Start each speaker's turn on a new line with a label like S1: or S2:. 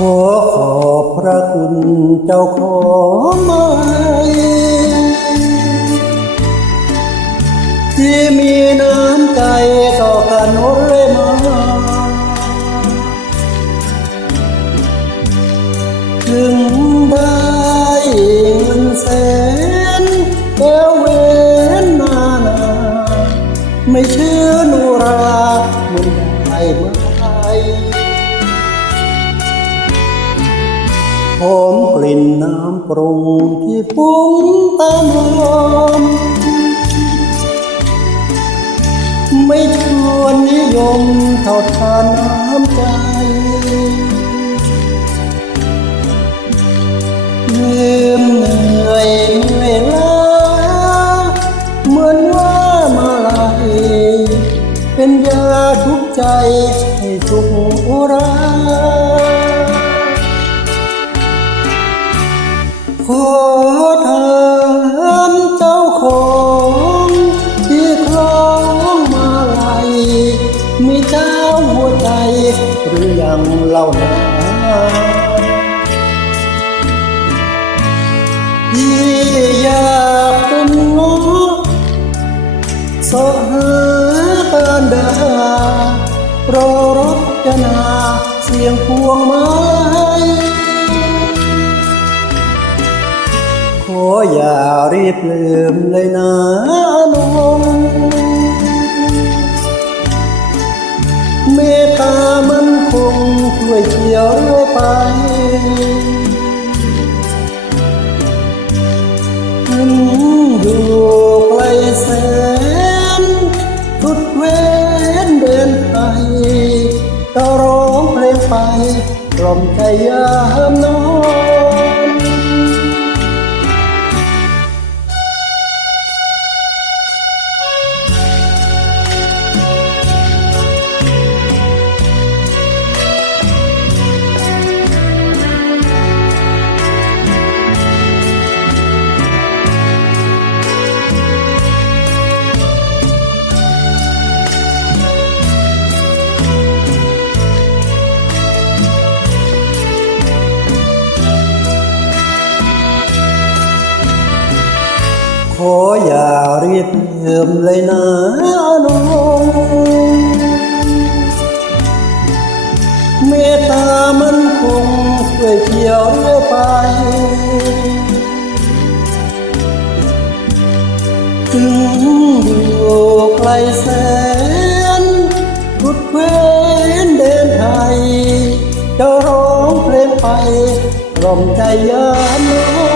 S1: ขอขอบพระคุณเจ้าขอม้ที่มีน้ำใจต่อกันโอเรมาถึงได้เงินแสนแก้วเวนนานาไม่เชื่อนุราเหมันได้ไหม หอมกลิ่นน้ำปรุงที่ฟุ้งตามลมไม่ชวนนิยมเท่าทานน้ำใจลืมเหนื่อยเมื่อยล้าเหมือนว่ามาลายเป็นยาทุกใจให้สุขอุรา หรือยังเล่านาพี่อยากเป็นง้อสอหาการดารอรบจนาเสียงพวงไม้ขออย่ารีบลืมเลยนะน้องเมตตา ช่วยเชียวเรื่อยไปขึ้นอยู่ไกลแสนทุดเว้นเดินไปก็ร้องเพลงไปกล่อมใจยามนอน ออย่ารีบเติมเลยนะน้องเมตตามันคงช่วยเกี่ยวเรื่อยไป ถึงอยู่ไกลแสนทุดเว้นเดินไทยจะร้องเพลงไปกล่อมใจยามนอน